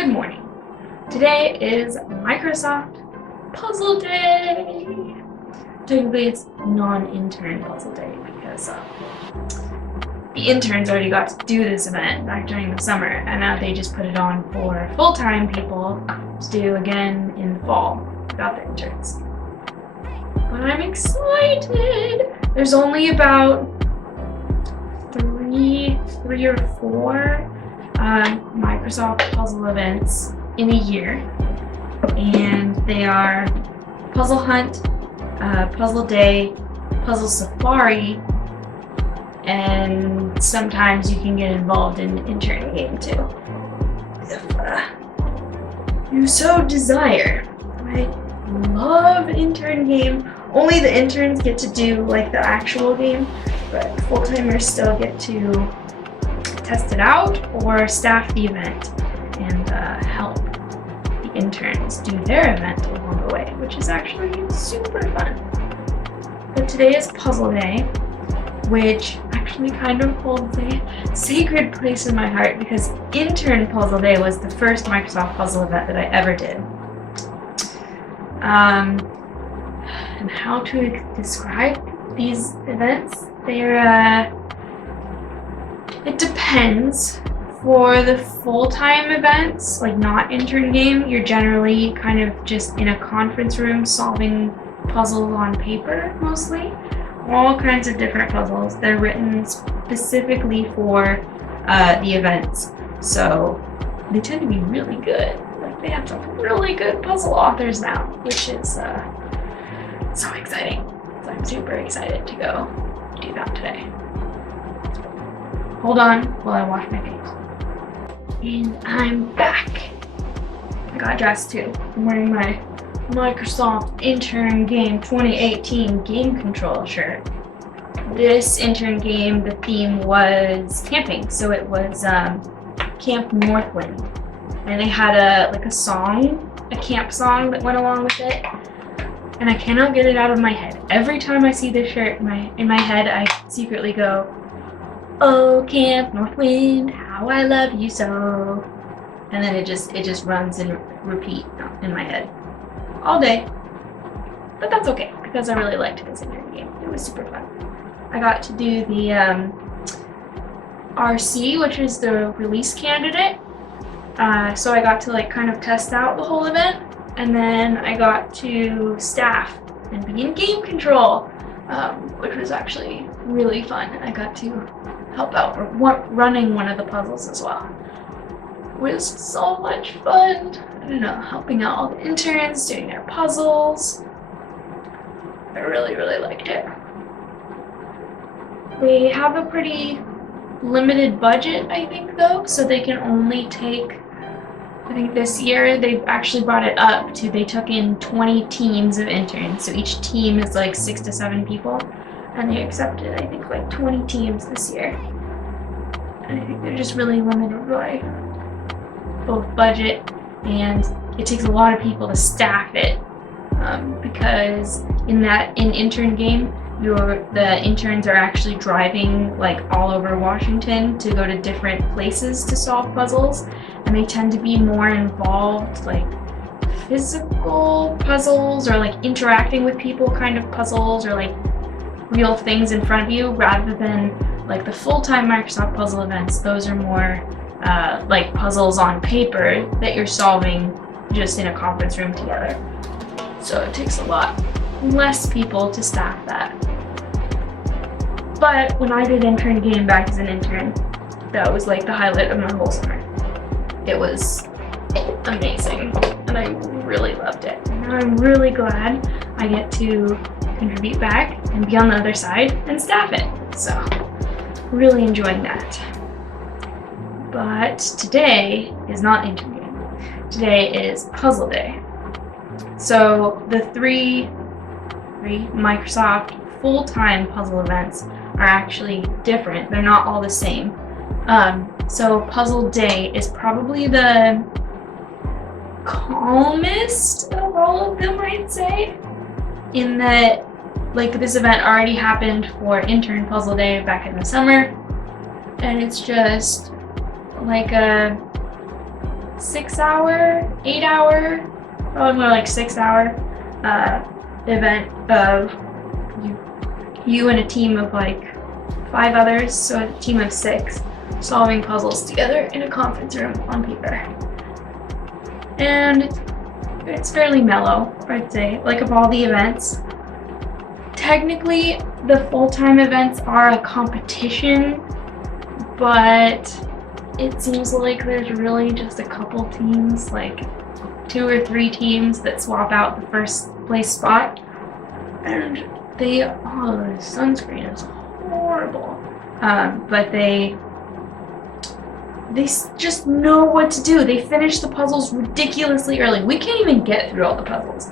Good morning. Today is Microsoft Puzzle Day. Technically, it's non-intern Puzzle Day because the interns already got to do this event back during the summer, and now they just put it on for full-time people to do again in the fall without the interns. But I'm excited! There's only about three or four Microsoft puzzle events in a year, and they are Puzzle Hunt, Puzzle Day, Puzzle Safari, and sometimes you can get involved in intern game too, if you so desire. I love intern game. Only the interns get to do like the actual game, but full-timers still get to test it out or staff the event and help the interns do their event along the way, which is actually super fun. But today is Puzzle Day, which actually kind of holds a sacred place in my heart because Intern Puzzle Day was the first Microsoft puzzle event that I ever did. And how to describe these events? They're it depends. For the full-time events, like not intern game, you're generally kind of just in a conference room solving puzzles on paper mostly. All kinds of different puzzles. They're written specifically for the events, so they tend to be really good. Like they have some really good puzzle authors now, which is so exciting. So I'm super excited to go do that today. Hold on while I wash my face. And I'm back. I got dressed too. I'm wearing my Microsoft Intern Game 2018 game control shirt. This intern game, the theme was camping, so it was Camp Northwind. And they had a camp song that went along with it. And I cannot get it out of my head. Every time I see this shirt in my head, I secretly go, "Oh, Camp Northwind, how I love you so." And then it just runs and repeat in my head all day. But that's okay because I really liked this intern game. It was super fun. I got to do the RC, which is the release candidate. So I got to like kind of test out the whole event, and then I got to staff and be in game control, which was actually really fun. I got to help out running one of the puzzles as well. It was so much fun. I don't know, helping out all the interns, doing their puzzles. I really, really liked it. They have a pretty limited budget, I think, though, so they can only take, I think this year they've actually brought it up to, they took in 20 teams of interns, so each team is like 6 to 7 people. And they accepted, I think, like 20 teams this year. And I think they're just really limited by both budget, and it takes a lot of people to staff it. Because in intern game, the interns are actually driving like all over Washington to go to different places to solve puzzles, and they tend to be more involved, like physical puzzles or like interacting with people kind of puzzles, or like real things in front of you, rather than like the full-time Microsoft puzzle events. Those are more like puzzles on paper that you're solving just in a conference room together. So it takes a lot less people to staff that. But when I did intern game back as an intern, that was like the highlight of my whole summer. It was amazing, and I really loved it. And I'm really glad I get to contribute back and be on the other side and staff it. So really enjoying that. But today is not intern game. Today is Puzzle Day. So the three Microsoft full-time puzzle events are actually different. They're not all the same. So Puzzle Day is probably the calmest of all of them, I'd say, in that like this event already happened for Intern Puzzle Day back in the summer, and it's just like a 6-hour, 8-hour, probably more like 6-hour event of you and a team of like 5 others, so a team of 6, solving puzzles together in a conference room on paper. And it's fairly mellow, I'd say. Like, of all the events, technically the full-time events are a competition, but it seems like there's really just a couple teams, like 2 or 3 teams that swap out the first place spot, and the sunscreen is horrible. But they just know what to do. They finish the puzzles ridiculously early. We can't even get through all the puzzles.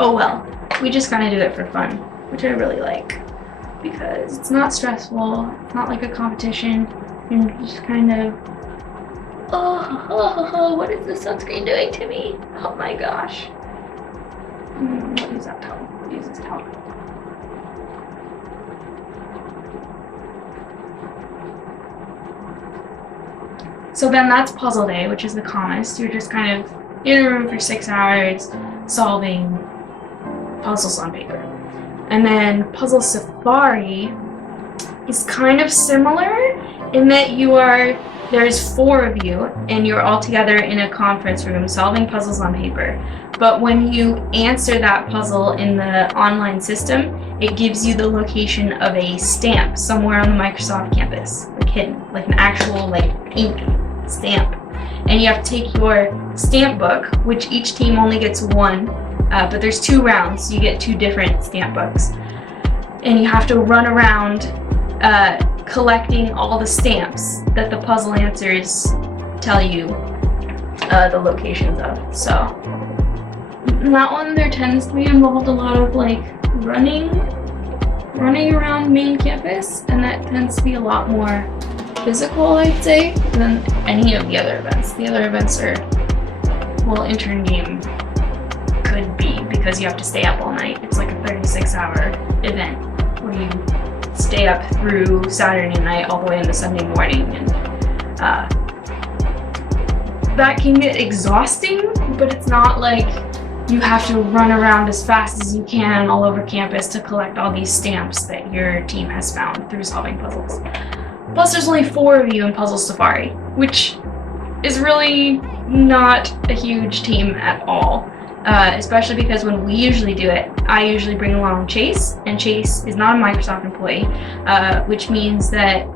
Oh well, we just kind of do it for fun, which I really like, because it's not stressful, it's not like a competition, and just kind of, what is this sunscreen doing to me? Oh my gosh. I'll use that towel. I'll use this towel. So then that's puzzle day, which is the calmest. You're just kind of in a room for 6 hours solving puzzles on paper. And then puzzle safari is kind of similar in that there's 4 of you and you're all together in a conference room solving puzzles on paper. But when you answer that puzzle in the online system, it gives you the location of a stamp somewhere on the Microsoft campus, like hidden, like an actual like ink stamp. And you have to take your stamp book, which each team only gets 1, but there's 2 rounds, so you get 2 different stamp books. And you have to run around collecting all the stamps that the puzzle answers tell you the locations of. So in that one, there tends to be involved a lot of like running around main campus, and that tends to be a lot more physical, I'd say, than any of the other events. The other events are, well, intern game could be, because you have to stay up all night. It's like a 36-hour event where you stay up through Saturday night all the way into Sunday morning, and that can get exhausting, but it's not like you have to run around as fast as you can all over campus to collect all these stamps that your team has found through solving puzzles. Plus, there's only 4 of you in Puzzle Safari, which is really not a huge team at all. Especially because when we usually do it, I usually bring along Chase, and Chase is not a Microsoft employee, which means that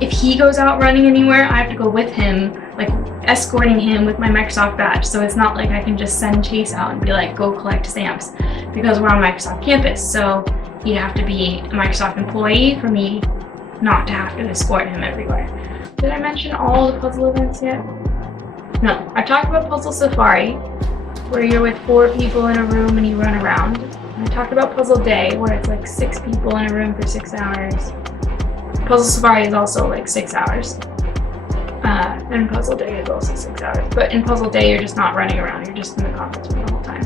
if he goes out running anywhere, I have to go with him, like escorting him with my Microsoft badge. So it's not like I can just send Chase out and be like, go collect stamps, because we're on Microsoft campus. So he'd have to be a Microsoft employee for me not to have to escort him everywhere. Did I mention all the puzzle events yet? No, I talked about Puzzle Safari, where you're with 4 people in a room and you run around. And I talked about Puzzle Day, where it's like 6 people in a room for 6 hours. Puzzle Safari is also like 6 hours. And Puzzle Day is also 6 hours. But in Puzzle Day, you're just not running around, you're just in the conference room the whole time.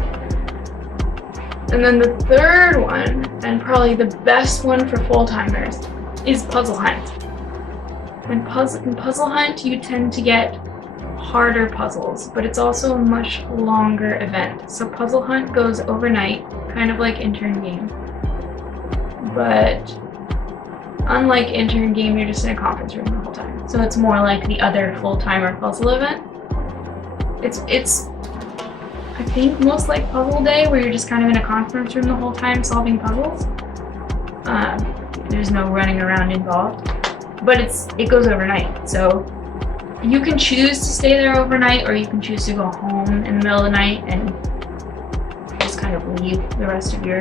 And then the third one, and probably the best one for full-timers, is Puzzle Hunt. In Puzzle Hunt, you tend to get harder puzzles, but it's also a much longer event. So Puzzle Hunt goes overnight, kind of like intern game. But unlike intern game, you're just in a conference room the whole time. So it's more like the other full-timer puzzle event. It's I think most like Puzzle Day, where you're just kind of in a conference room the whole time solving puzzles. There's no running around involved, but it goes overnight. So you can choose to stay there overnight, or you can choose to go home in the middle of the night and just kind of leave the rest of your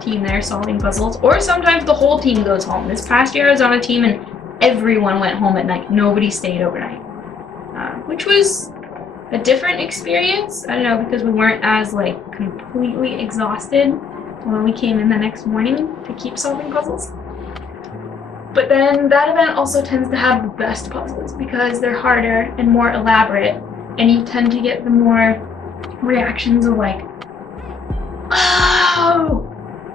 team there solving puzzles. Or sometimes the whole team goes home. This past year I was on a team and everyone went home at night. Nobody stayed overnight, which was a different experience. I don't know, because we weren't as like completely exhausted when we came in the next morning to keep solving puzzles. But then that event also tends to have the best puzzles, because they're harder and more elaborate, and you tend to get the more reactions of like,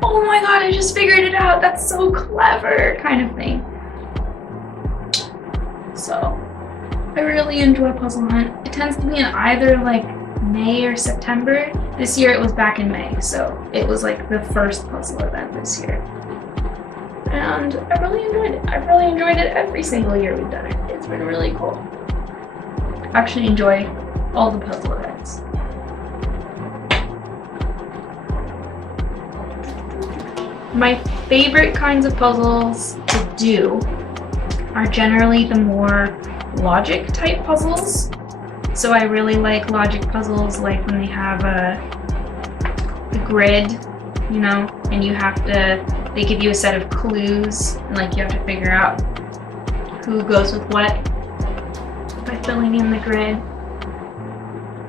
oh my god, I just figured it out, that's so clever, kind of thing. so I really enjoy Puzzle Hunt. It tends to be in either like May or September. This year it was back in May, so it was like the first puzzle event this year. And I really enjoyed it. I've really enjoyed it every single year we've done it. It's been really cool. I actually enjoy all the puzzle events. My favorite kinds of puzzles to do are generally the more logic type puzzles. So I really like logic puzzles, like when they have the grid, you know, and you have to, they give you a set of clues, and like you have to figure out who goes with what by filling in the grid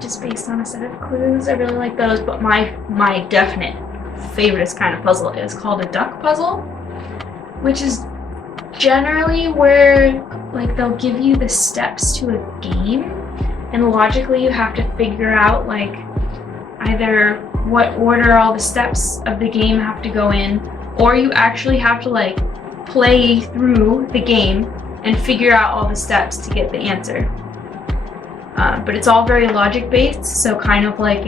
just based on a set of clues. I really like those, but my definite favorite kind of puzzle is called a duck puzzle, which is generally where like they'll give you the steps to a game, and logically you have to figure out like either what order all the steps of the game have to go in, or you actually have to like play through the game and figure out all the steps to get the answer. But it's all very logic based, so kind of like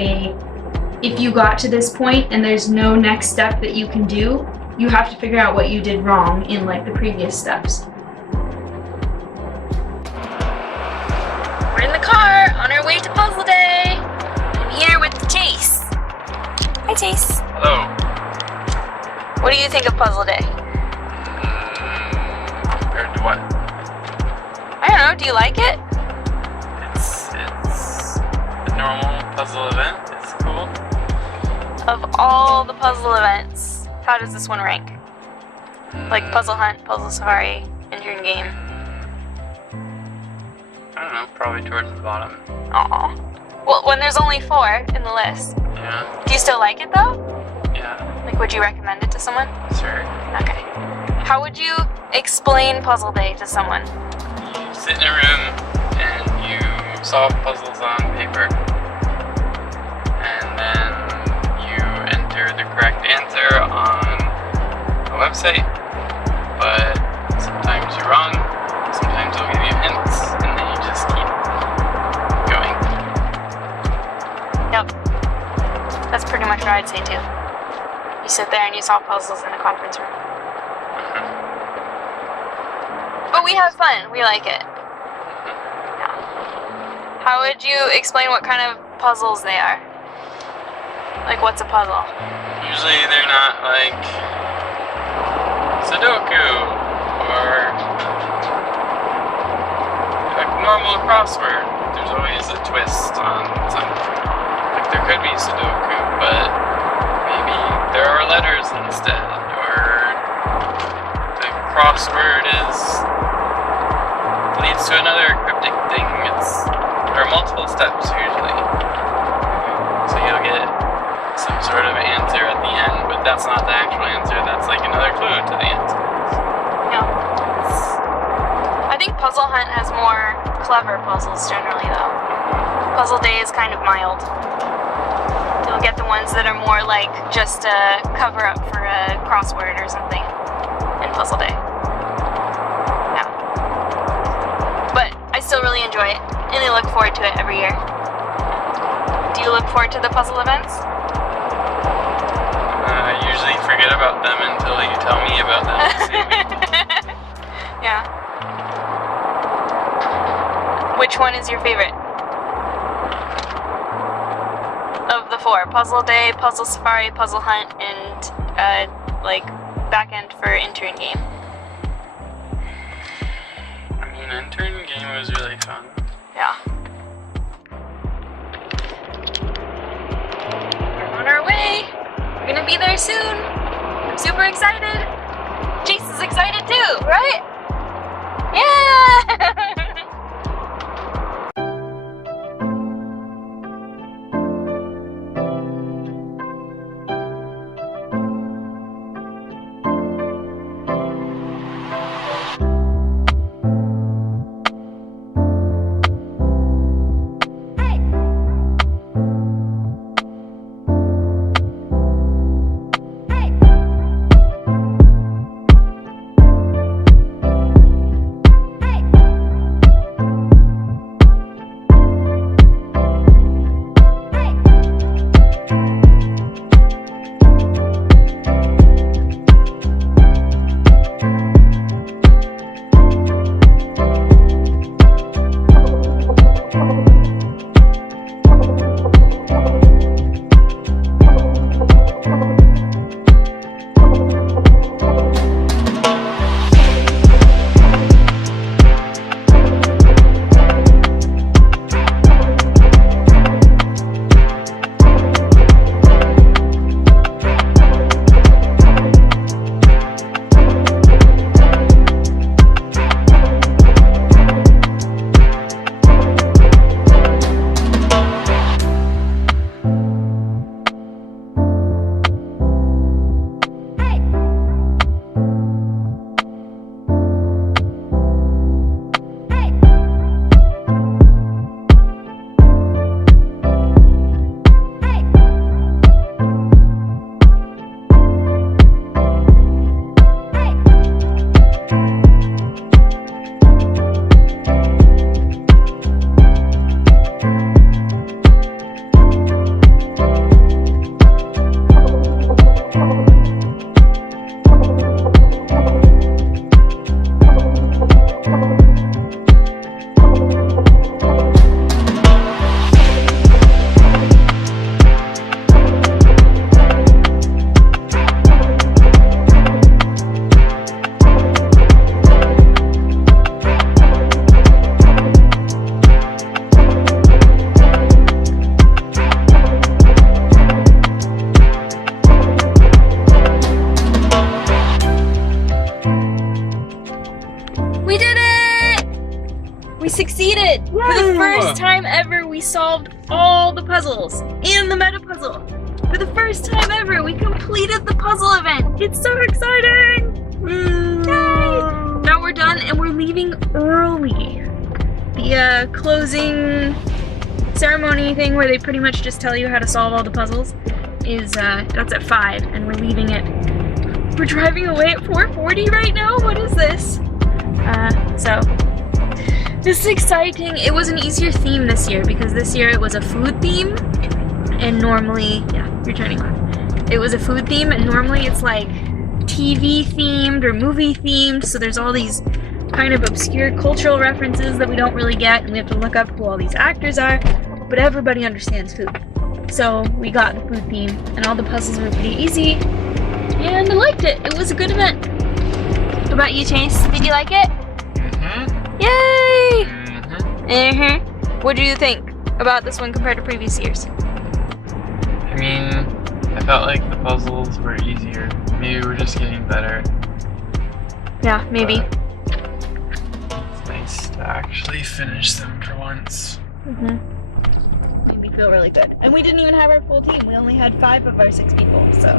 if you got to this point and there's no next step that you can do, you have to figure out what you did wrong in like the previous steps. We're in the car on our way to Puzzle Day. I'm here with Chase. Hi, Chase. Hello. What do you think of Puzzle Day? Compared to what? I don't know. Do you like it? It's a normal puzzle event. It's cool. Of all the puzzle events, how does this one rank? Like Puzzle Hunt, Puzzle Safari, Intern Game. I don't know, probably towards the bottom. Aw. Well, when there's only 4 in the list. Yeah. Do you still like it though? Yeah. Like, would you recommend it to someone? Sure. Okay. How would you explain Puzzle Day to someone? You sit in a room and you solve puzzles on paper, and then you enter the correct answer on a website, but sometimes you're wrong, sometimes they'll give you hints, and then you just keep going. Yep. That's pretty much what I'd say too. You sit there and you solve puzzles in a conference room. But we have fun. We like it. Yeah. How would you explain what kind of puzzles they are? Like, what's a puzzle? Usually they're not like Sudoku or a normal crossword. There's always a twist on something. Like there could be Sudoku, but maybe there are letters instead, or the crossword leads to another cryptic thing. There are multiple steps usually, so you'll get some sort of answer at the end, but that's not the actual answer. That's like another clue to the answer. Yeah. I think Puzzle Hunt has more clever puzzles generally though. Puzzle Day is kind of mild. You'll get the ones that are more like just a cover up for a crossword or something in Puzzle Day. Yeah. But I still really enjoy it, and I look forward to it every year. Do you look forward to the puzzle events? I usually forget about them until you tell me about them. Yeah. Which one is your favorite? Of the 4, Puzzle Day, Puzzle Safari, Puzzle Hunt, and like back end for Intern Game. I mean, Intern Game was really fun. Yeah. We're on our way. We're gonna be there soon. I'm super excited. Chase is excited too, right? Yeah! We did it! We succeeded! For the first time ever, we solved all the puzzles and the meta puzzle. For the first time ever, we completed the puzzle event. It's so exciting! Yay! Now we're done and we're leaving early. The closing ceremony thing where they pretty much just tell you how to solve all the puzzles is that's at 5 and we're leaving it. We're driving away at 4:40 right now? What is this? So this is exciting. It was an easier theme this year because this year it was a food theme and normally, yeah, you're turning on. It was a food theme and normally it's like TV themed or movie themed, so there's all these kind of obscure cultural references that we don't really get and we have to look up who all these actors are, but everybody understands food. So we got the food theme and all the puzzles were pretty easy and I liked it. It was a good event. What about you, Chase? Did you like it? Yay! What do you think about this one compared to previous years? I mean, I felt like the puzzles were easier. Maybe we're just getting better. Yeah, maybe. But it's nice to actually finish them for once. Made me feel really good. And we didn't even have our full team. We only had 5 of our 6 people, so.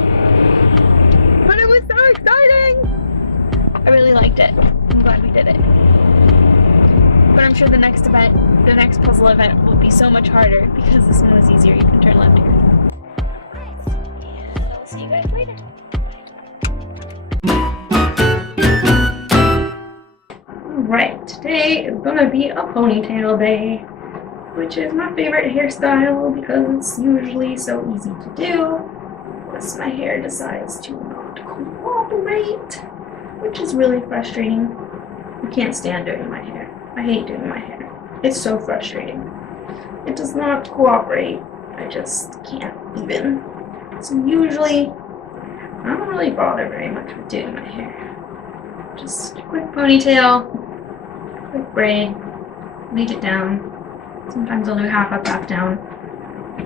But it was so exciting! I really liked it. I'm glad we did it. But I'm sure the next event, the next puzzle event will be so much harder because this one was easier. You can turn left here. Nice. And I'll see you guys later. Alright, today is gonna be a ponytail day, which is my favorite hairstyle because it's usually so easy to do. Unless my hair decides to not cooperate, which is really frustrating. I can't stand doing my hair. I hate doing my hair. It's so frustrating. It does not cooperate. I just can't even. So usually, I don't really bother very much with doing my hair. Just a quick ponytail, quick braid, leave it down. Sometimes I'll do half up, half down.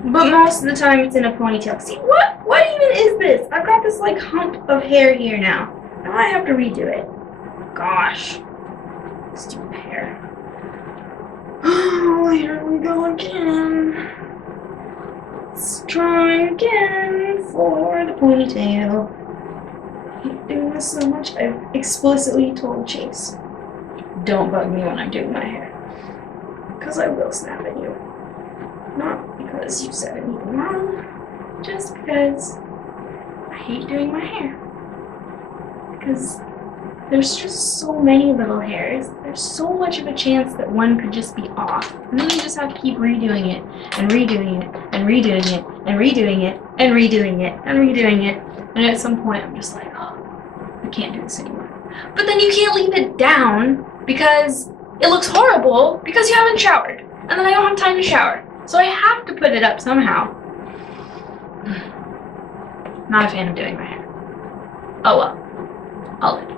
But most of the time it's in a ponytail. See, what even is this? I've got this like hump of hair here now. Now I have to redo it. Gosh. Stupid hair. Oh, here we go again. Let's try again for the ponytail. I hate doing this so much. I've explicitly told Chase, don't bug me when I'm doing my hair. Because I will snap at you. Not because you said anything wrong, just because I hate doing my hair. Because there's just so many little hairs. There's so much of a chance that one could just be off. And then you just have to keep redoing it, and redoing it, and redoing it, and redoing it, and redoing it, and redoing it. And at some point I'm just like, oh, I can't do this anymore. But then you can't leave it down because it looks horrible because you haven't showered. And then I don't have time to shower. So I have to put it up somehow. Not a fan of doing my hair. Oh well. I'll live.